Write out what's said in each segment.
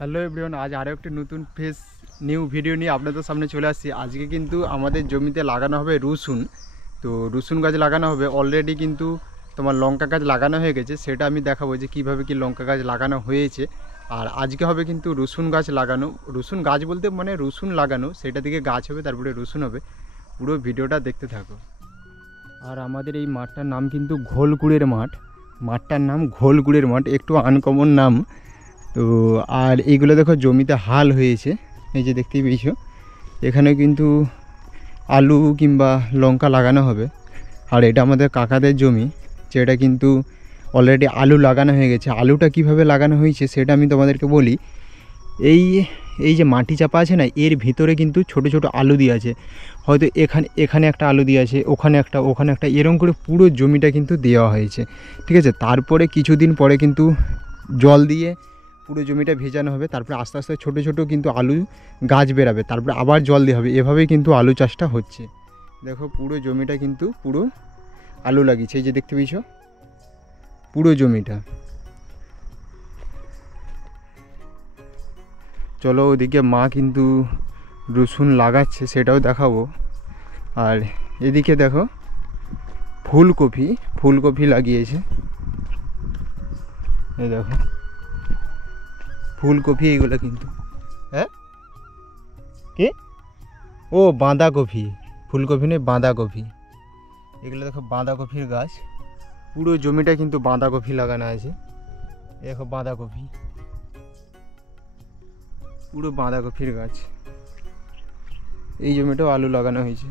Hello everyone, আজ আরও একটি নতুন নিউ ভিডিও নিয়ে আপনাদের সামনে চলে আসছি। আজকে কিন্তু আমাদের জমিতে লাগানো হবে রসুন। তো রসুন গাছ লাগানো হবে, অলরেডি কিন্তু তোমার লঙ্কা গাছ লাগানো হয়ে গেছে। সেটা আমি দেখাবো যে কীভাবে কি লঙ্কা গাছ লাগানো হয়েছে। আর আজকে হবে কিন্তু রসুন গাছ লাগানো। রসুন গাছ বলতে মানে রসুন লাগানো, সেটা থেকে গাছ হবে, তারপরে রসুন হবে। পুরো ভিডিওটা দেখতে থাকো। আর আমাদের এই মাঠটার নাম কিন্তু ঘোলগুড়ের মাঠ। মাঠটার নাম ঘোলগুড়ের মাঠ, একটু আনকমন নাম। তো আর এইগুলো দেখো জমিতে হাল হয়েছে, এই যে দেখতেই পেয়েছো। এখানে কিন্তু আলু কিংবা লঙ্কা লাগানো হবে। আর এটা আমাদের কাকাদের জমি, যেটা কিন্তু অলরেডি আলু লাগানো হয়ে গেছে। আলুটা কিভাবে লাগানো হয়েছে সেটা আমি তোমাদেরকে বলি। এই যে মাটি চাপা আছে না, এর ভিতরে কিন্তু ছোট ছোট আলু দিয়ে আছে। হয়তো এখানে একটা আলু দিয়ে আছে, ওখানে একটা এরকম করে পুরো জমিটা কিন্তু দেওয়া হয়েছে, ঠিক আছে। তারপরে কিছুদিন পরে কিন্তু জল দিয়ে পুরো জমিটা ভেজানো হবে। তারপরে আস্তে আস্তে ছোটো ছোটো কিন্তু আলু গাছ বেরাবে, তারপরে আবার জল দেওয়া হবে। এভাবেই কিন্তু আলু চাষটা হচ্ছে। দেখো পুরো জমিটা কিন্তু পুরো আলু লাগিয়েছে, এই যে দেখতে পেয়েছ পুরো জমিটা। চলো ওদিকে মা কিন্তু রসুন লাগাচ্ছে, সেটাও দেখাবো। আর এদিকে দেখো ফুলকপি লাগিয়েছে, এই দেখো ফুলকপি। এইগুলো কিন্তু হ্যাঁ কি ও বাঁধাকপি, ফুলকপি নেই বাঁধাকপি। এগুলো দেখো বাঁধাকপির গাছ, পুরো জমিটা কিন্তু বাঁধাকপি লাগানো আছে। দেখো বাঁধাকপি, পুরো বাঁধাকপির গাছ। এই জমিটাও আলু লাগানো হয়েছে।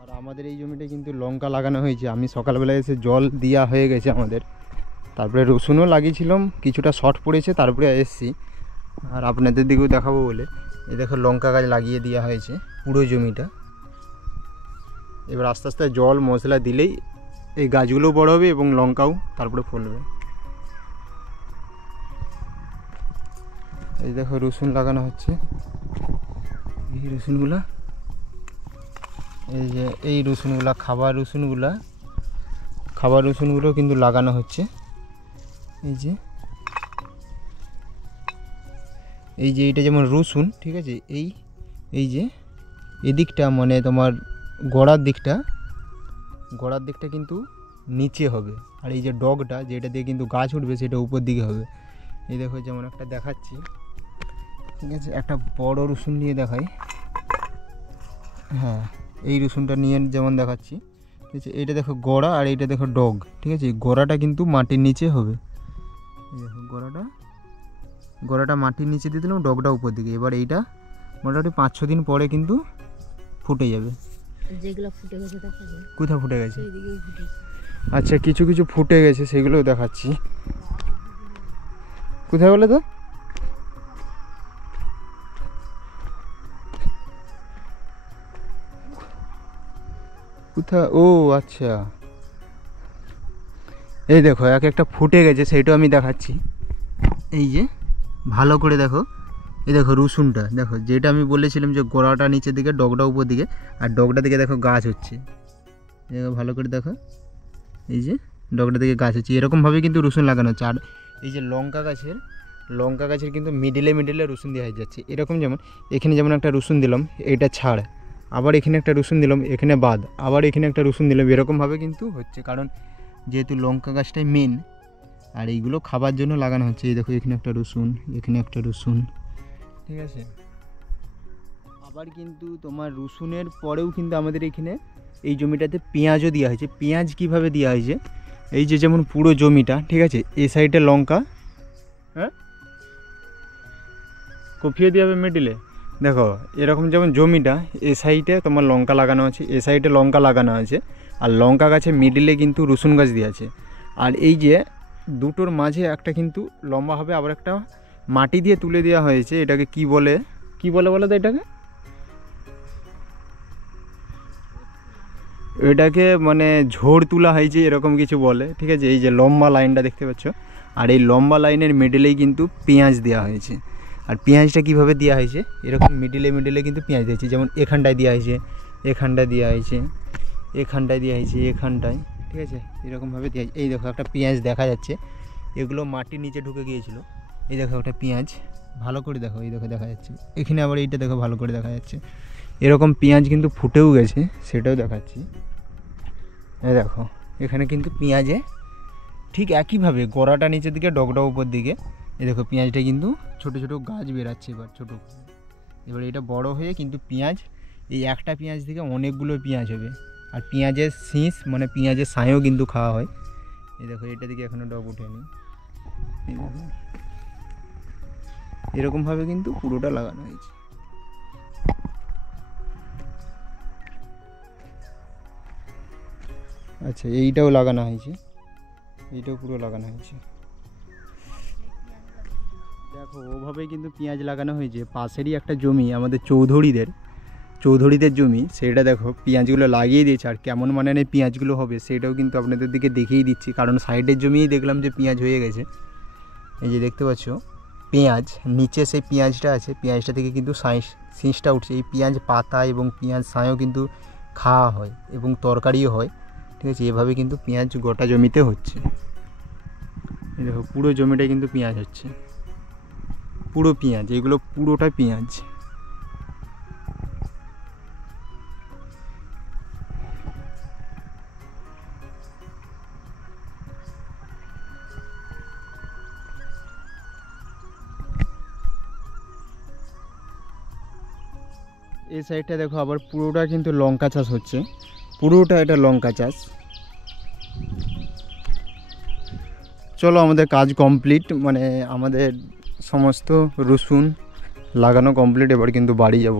আর আমাদের এই জমিটা কিন্তু লঙ্কা লাগানো হয়েছে। আমি সকালবেলা এসে জল দেওয়া হয়ে গেছে আমাদের। তারপরে রসুনও লাগিয়েছিলাম, কিছুটা শর্ট পড়েছে, তারপরে এসছি। আর আপনাদের দিকেও দেখাবো বলে এই দেখো লঙ্কা গাছ লাগিয়ে দেওয়া হয়েছে পুরো জমিটা। এবার আস্তে আস্তে জল মশলা দিলেই এই গাছগুলোও বড় হবে এবং লঙ্কাও তারপরে ফলবে। এই দেখো রসুন লাগানো হচ্ছে, এই রসুনগুলা, এই যে এই রসুনগুলা খাবার রসুনগুলো কিন্তু লাগানো হচ্ছে। এই যে এইটা যেমন রসুন, ঠিক আছে। এই যে এদিকটা মানে তোমার গোড়ার দিকটা কিন্তু নিচে হবে। আর এই যে ডগটা যেটা দিয়ে কিন্তু গাছ উঠবে সেটা উপর দিকে হবে। এই দেখো যেমন একটা দেখাচ্ছি, ঠিক আছে। একটা বড় রসুন নিয়ে দেখাই, হ্যাঁ এই রসুনটা নিয়ে যেমন দেখাচ্ছি, ঠিক আছে। এইটা দেখো গোড়া আর এইটা দেখো ডগ, ঠিক আছে। গোড়াটা কিন্তু মাটির নিচে হবে। এই দেখো গোড়াটা মাটির নিচে দিয়ে দিলাম, ডগটা উপর দিকে। এবার এইটা মোটামুটি 5-6 দিন পরে কিন্তু ফুটে যাবে। যেগুলো ফুটে গেছে দেখা যায়। কোথায় ফুটে গেছে? আচ্ছা কিছু কিছু ফুটে গেছে, সেগুলোও দেখাচ্ছি। কোথায় বলে তো? কোথায়? ও আচ্ছা, এই দেখো একটা ফুটে গেছে, সেইটাও আমি দেখাচ্ছি। এই যে ভালো করে দেখো, এই দেখো রসুনটা দেখো, যেটা আমি বলেছিলাম যে গোড়াটা নিচের দিকে, ডগটা উপর দিকে, আর ডগটা দিকে দেখো গাছ হচ্ছে। দেখো ভালো করে দেখো, এই যে ডগটা দিকে গাছ হচ্ছে। এরকমভাবে কিন্তু রসুন লাগানো হচ্ছে। আর এই যে লঙ্কা গাছের কিন্তু মিডিলে রসুন দেওয়া হয়ে যাচ্ছে। এরকম যেমন এখানে যেমন একটা রসুন দিলাম, এইটা ছাড়, আবার এখানে একটা রসুন দিলাম, এখানে বাদ, আবার এখানে একটা রসুন দিলাম, এরকমভাবে কিন্তু হচ্ছে। কারণ যেহেতু লঙ্কা গাছটাই মেন, আর এইগুলো খাবার জন্য লাগানো হচ্ছে। এই দেখো এখানে একটা রসুন, এখানে একটা রসুন, ঠিক আছে। আবার কিন্তু তোমার রসুনের পরেও কিন্তু আমাদের এখানে এই জমিটাতে পেঁয়াজও দেওয়া হয়েছে। পেঁয়াজ কিভাবে দেওয়া হয়েছে, এই যে যেমন পুরো জমিটা, ঠিক আছে। এই সাইডে লঙ্কা, হ্যাঁ কপিও দেওয়া হবে মিডিলে। দেখো এরকম যেমন জমিটা, এ সাইডে তোমার লঙ্কা লাগানো আছে, এ সাইডে লঙ্কা লাগানো আছে। আর লঙ্কা গাছে মিডিলে কিন্তু রসুন গাছ দিয়ে আছে। আর এই যে দুটোর মাঝে একটা কিন্তু লম্বা হবে, আবার একটা মাটি দিয়ে তুলে দেওয়া হয়েছে। এটাকে কি বলে বলো তো এটাকে? এটাকে মানে ঝোড় তোলা হয়েছে এরকম কিছু বলে, ঠিক আছে। এই যে লম্বা লাইনটা দেখতে পাচ্ছ, আর এই লম্বা লাইনের মিডিলেই কিন্তু পেঁয়াজ দেওয়া হয়েছে। আর পেঁয়াজটা কীভাবে দেওয়া হয়েছে, এরকম মিডিলে কিন্তু পেঁয়াজ দিয়েছে। যেমন এখানটায় দেওয়া হয়েছে, এখানটায় দেওয়া হয়েছে, এখানটায় দেওয়া হয়েছে, এখানটায়, ঠিক আছে। এরকমভাবে দেওয়া হয়েছে। এই দেখো একটা পেঁয়াজ দেখা যাচ্ছে, এগুলো মাটির নিচে ঢুকে গিয়েছিল, এই দেখো ওটা পেঁয়াজ, ভালো করে দেখো, এই দেখো দেখা যাচ্ছে। এখানে আবার এইটা দেখো ভালো করে দেখা যাচ্ছে। এরকম পেঁয়াজ কিন্তু ফুটেও গেছে, সেটাও দেখাচ্ছি। এই দেখো এখানে কিন্তু পেঁয়াজে ঠিক একইভাবে গোড়াটা নিচের দিকে, ডগটা উপর দিকে। এই দেখো পেঁয়াজটা কিন্তু ছোটো ছোটো গাছ বেরাচ্ছে এবার ছোটো। এবার এটা বড় হয়ে কিন্তু পেঁয়াজ, এই একটা পেঁয়াজ থেকে অনেকগুলো পেঁয়াজ হবে। আর পেঁয়াজের শীষ মানে পেঁয়াজের ছাইও কিন্তু খাওয়া হয়। এই দেখো এটা দিকে এখনও ডগ ওঠেনি। এই দেখো এরকমভাবে কিন্তু পুরোটা লাগানো হয়েছে। আচ্ছা এইটাও লাগানো হয়েছে, এইটাও পুরো লাগানো হয়েছে। দেখো ওভাবেই কিন্তু পেঁয়াজ লাগানো হয়েছে। পাশেরই একটা জমি আমাদের চৌধুরীদের জমি, সেটা দেখো পেঁয়াজগুলো লাগিয়ে দিয়েছে। আর কেমন মানে পেঁয়াজগুলো হবে সেটাও কিন্তু আপনাদের দিকে দেখিয়ে দিচ্ছি, কারণ সাইডের জমিই দেখলাম যে পেঁয়াজ হয়ে গেছে। এই যে দেখতে পাচ্ছ পেঁয়াজ, নিচে সেই পেঁয়াজটা আছে, পেঁয়াজটা থেকে কিন্তু শীষটা উঠছে। এই পেঁয়াজ পাতা এবং পেঁয়াজ ছাইও কিন্তু খাওয়া হয় এবং তরকারিও হয়, ঠিক আছে। এভাবে কিন্তু পেঁয়াজ গোটা জমিতে হচ্ছে। এই দেখো পুরো জমিটাই কিন্তু পেঁয়াজ হচ্ছে, পুরো পেঁয়াজ, এগুলো পুরোটা পেঁয়াজ। এই সাইডটা দেখো আবার পুরোটা কিন্তু লঙ্কা চাষ হচ্ছে, পুরোটা এটা লঙ্কা চাষ। চলো আমাদের কাজ কমপ্লিট, মানে আমাদের সমস্ত রসুন লাগানো কমপ্লিট। এবার কিন্তু বাড়ি যাব।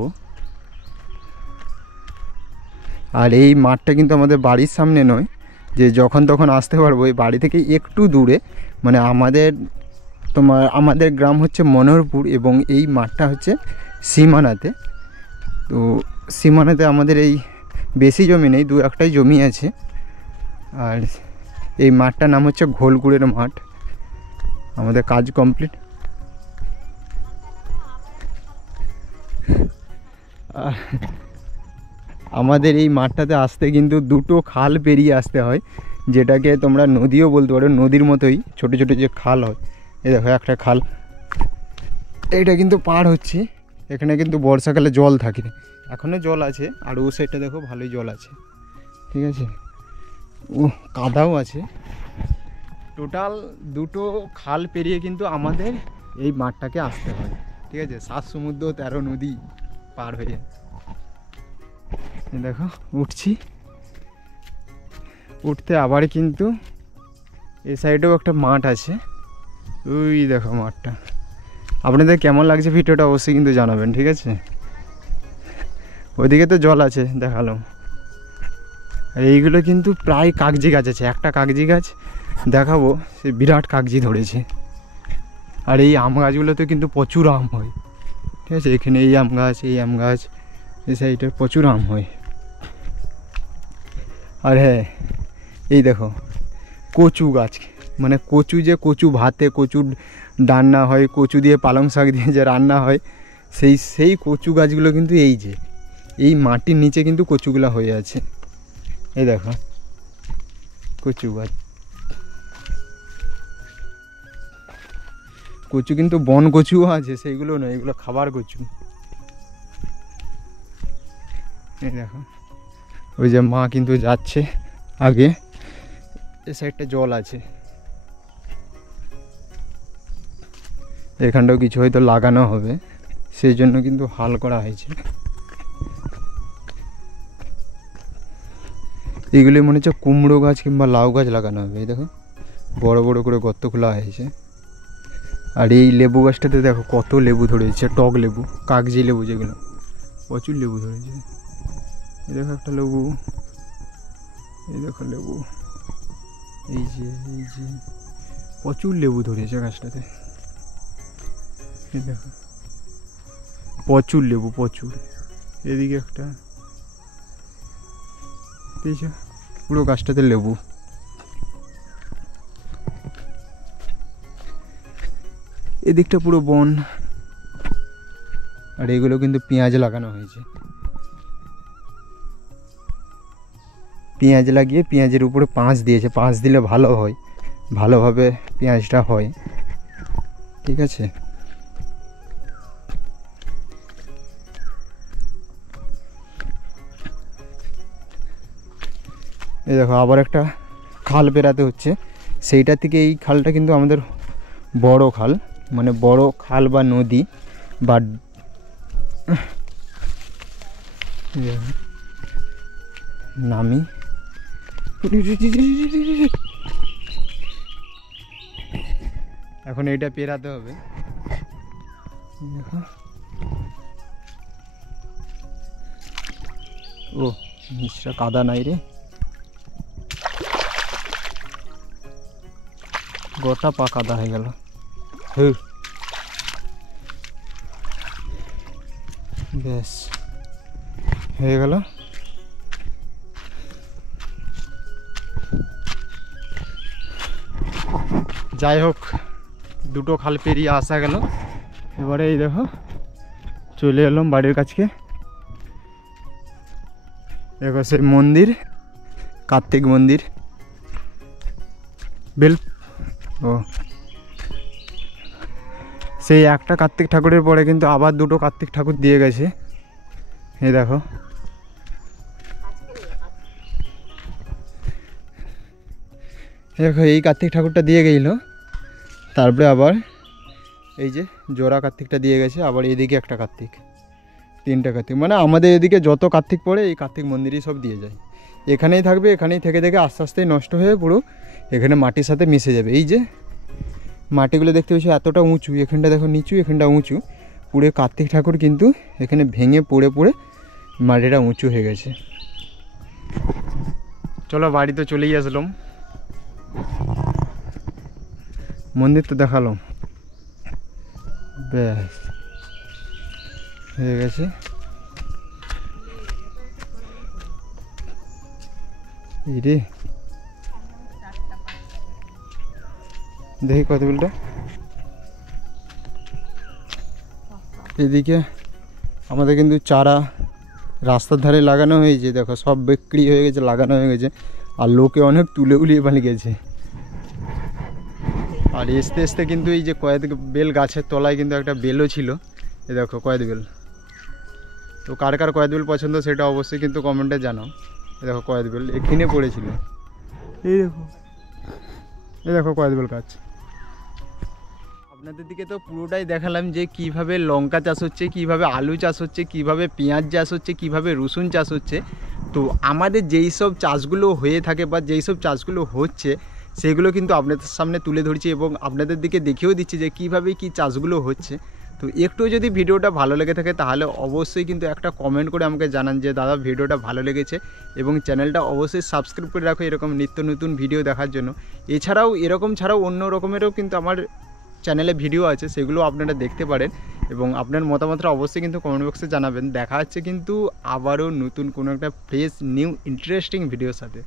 আর এই মাঠটা কিন্তু আমাদের বাড়ির সামনে নয়, যে যখন তখন আসতে পারবো। এই বাড়ি থেকে একটু দূরে, মানে আমাদের গ্রাম হচ্ছে মনোহরপুর এবং এই মাঠটা হচ্ছে সীমানাতে। তো সীমানাতে আমাদের এই বেশি জমি নেই, দু একটাই জমি আছে। আর এই মাঠটার নাম হচ্ছে ঘোলগুড়ের মাঠ। আমাদের কাজ কমপ্লিট। আমাদের এই মাঠটাতে আসতে কিন্তু দুটো খাল পেরিয়ে আসতে হয়, যেটাকে তোমরা নদীও বলতে পারো। নদীর মতোই ছোটো ছোটো যে খাল হয়। এই দেখো একটা খাল, এইটা কিন্তু পার হচ্ছি। এখানে কিন্তু বর্ষাকালে জল থাকে, এখনও জল আছে। আর ও সাইডটা দেখো ভালোই জল আছে, ঠিক আছে। ও কাদাও আছে। টোটাল দুটো খাল পেরিয়ে কিন্তু আমাদের এই মাঠটাকে আসতে হয়, ঠিক আছে। 7 সমুদ্র 13 নদী পার হয়ে। দেখো উঠছি, উঠতে আবার কিন্তু এই সাইডেও একটা মাঠ আছে। ওই দেখো মাঠটা। আপনাদের কেমন লাগছে ভিডিওটা অবশ্যই কিন্তু জানাবেন, ঠিক আছে। ওইদিকে তো জল আছে দেখালাম। আর এইগুলো কিন্তু প্রায় কাগজি গাছ আছে, একটা কাগজি গাছ দেখাবো, সে বিরাট কাগজি ধরেছে। আর এই আম গাছগুলোতে কিন্তু প্রচুর আম হয়, ঠিক আছে। এখানে এই আম গাছ, এই আম গাছ, এই সাইডে প্রচুর আম হয়। আর হ্যাঁ এই দেখো কচু গাছ, মানে কচু, যে কচু ভাতে কচু রান্না হয়, কচু দিয়ে পালং শাক দিয়ে যে রান্না হয়, সেই কচু গাছগুলো কিন্তু এই মাটির নিচে কিন্তু কচুগুলো হয়ে আছে। এই দেখো কচু গাছ, কচু কিন্তু বন কচুও আছে, সেইগুলো নয়, এগুলো খাবার কচু। এই দেখো ওই যে মা কিন্তু যাচ্ছে আগে, এই সাইডটা জল আছে। এখানটাও কিছু হয়তো লাগানো হবে, সেই জন্য কিন্তু হাল করা হয়েছে। এগুলি মনে হচ্ছে কুমড়ো গাছ কিংবা লাউ গাছ লাগানো হবে। এই দেখো বড় বড় করে গর্ত খোলা হয়েছে। আর এই লেবু গাছটাতে দেখো কত লেবু ধরেছে, টক লেবু, কাগজি লেবু যেগুলো, প্রচুর লেবু ধরেছে। এই দেখো একটা লেবু, এই দেখো লেবু, এই যে প্রচুর লেবু ধরেছে গাছটাতে। এই দেখো প্রচুর লেবু, প্রচুর। এদিকে একটা, পুরো গাছটাতে লেবু। এদিকটা পুরো বন। আর এগুলো কিন্তু পেঁয়াজ লাগানো হয়েছে। পেঁয়াজ লাগিয়ে পেঁয়াজের উপরে পাঁচ দিয়েছে, পাঁচ দিলে ভালো হয়, ভালোভাবে পেঁয়াজটা হয়। ঠিক আছে। এই দেখো আবার একটা খাল পেরাতে হচ্ছে, সেইটা থেকে এই খালটা কিন্তু আমাদের বড় খাল, মানে বড় খাল বা নদী বা নামি এখন এইটা পেরাতে হবে। দেখো ও নিচটা কাদা নাই রে, গোটা পা কাদা হয়ে গেল। বেশ হয়ে গেল। যাই হোক দুটো খাল পেরিয়ে আসা গেল। এবারে এই দেখো চলে এলাম বাড়ির কাছকে। দেখো সেই মন্দির, কার্তিক মন্দির বেল, ও সেই একটা কার্তিক ঠাকুরের পরে কিন্তু আবার দুটো কার্তিক ঠাকুর দিয়ে গেছে। এই দেখো দেখো এই কার্তিক ঠাকুরটা দিয়ে গেল, তারপরে আবার এই যে জোড়া কার্তিকটা দিয়ে গেছে, আবার এদিকে একটা কার্তিক, তিনটা কার্তিক, মানে আমাদের এদিকে যত কার্তিক পড়ে এই কার্তিক মন্দিরই সব দিয়ে যায়। এখানেই থাকবে, এখানেই থেকে থেকে আস্তে আস্তে নষ্ট হয়ে পুরো এখানে মাটির সাথে মিশে যাবে। এই যে মাটিগুলো দেখতে পেয়েছি এতটা উঁচু, এখানটা দেখো নিচু, এখানটা উঁচু, পুরো কার্তিক ঠাকুর কিন্তু এখানে ভেঙে পড়ে পড়ে মাটিটা উঁচু হয়ে গেছে। চলো বাড়িতে চলেই আসলাম, মন্দির তো দেখালাম, ব্যাস হয়ে গেছে। এই রে দেখি কত বিলটা। এদিকে আমাদের কিন্তু চারা রাস্তার ধারে লাগানো হয়েছে, দেখো সব বিক্রি হয়ে গেছে, লাগানো হয়ে গেছে, আর লোকে অনেক তুলে উলিয়ে পালিয়ে গেছে। আর আস্তে আস্তে কিন্তু এই যে কয়েদ বেল গাছের তলায় কিন্তু একটা বেলও ছিল, এই দেখো কয়েদ বেল। তো কার কার কয়েদ বেল পছন্দ সেটা অবশ্যই কিন্তু কমেন্টে জানাও। এই দেখো কয়েদ বেল এখানে পড়েছিল, এই দেখো, এই দেখো কয়েদ বেল গাছ। আপনাদের দিকে তো পুরোটাই দেখালাম যে কিভাবে লঙ্কা চাষ হচ্ছে, কিভাবে আলু চাষ হচ্ছে, কিভাবে পেঁয়াজ চাষ হচ্ছে, কিভাবে রসুন চাষ হচ্ছে। তো আমাদের যেই সব চাষগুলো হয়ে থাকে বা যেই সব চাষগুলো হচ্ছে সেগুলো কিন্তু আপনাদের সামনে তুলে ধরছি এবং আপনাদের দিকে দেখিয়েও দিচ্ছি যে কীভাবে কী চাষগুলো হচ্ছে। তো একটু যদি ভিডিওটা ভালো লেগে থাকে তাহলে অবশ্যই কিন্তু একটা কমেন্ট করে আমাকে জানান যে দাদা ভিডিওটা ভালো লেগেছে, এবং চ্যানেলটা অবশ্যই সাবস্ক্রাইব করে রাখো এরকম নিত্য নতুন ভিডিও দেখার জন্য। এছাড়াও এরকম ছাড়াও অন্য রকমেরও কিন্তু আমার চ্যানেলে ভিডিও আছে, সেগুলো আপনারা দেখতে পারেন এবং আপনার মতামতটা অবশ্যই কিন্তু কমেন্ট বক্সে জানাবেন। দেখা হচ্ছে কিন্তু আবারও নতুন কোনো একটা ফ্রেশ নিউ ইন্টারেস্টিং ভিডিওর সাথে।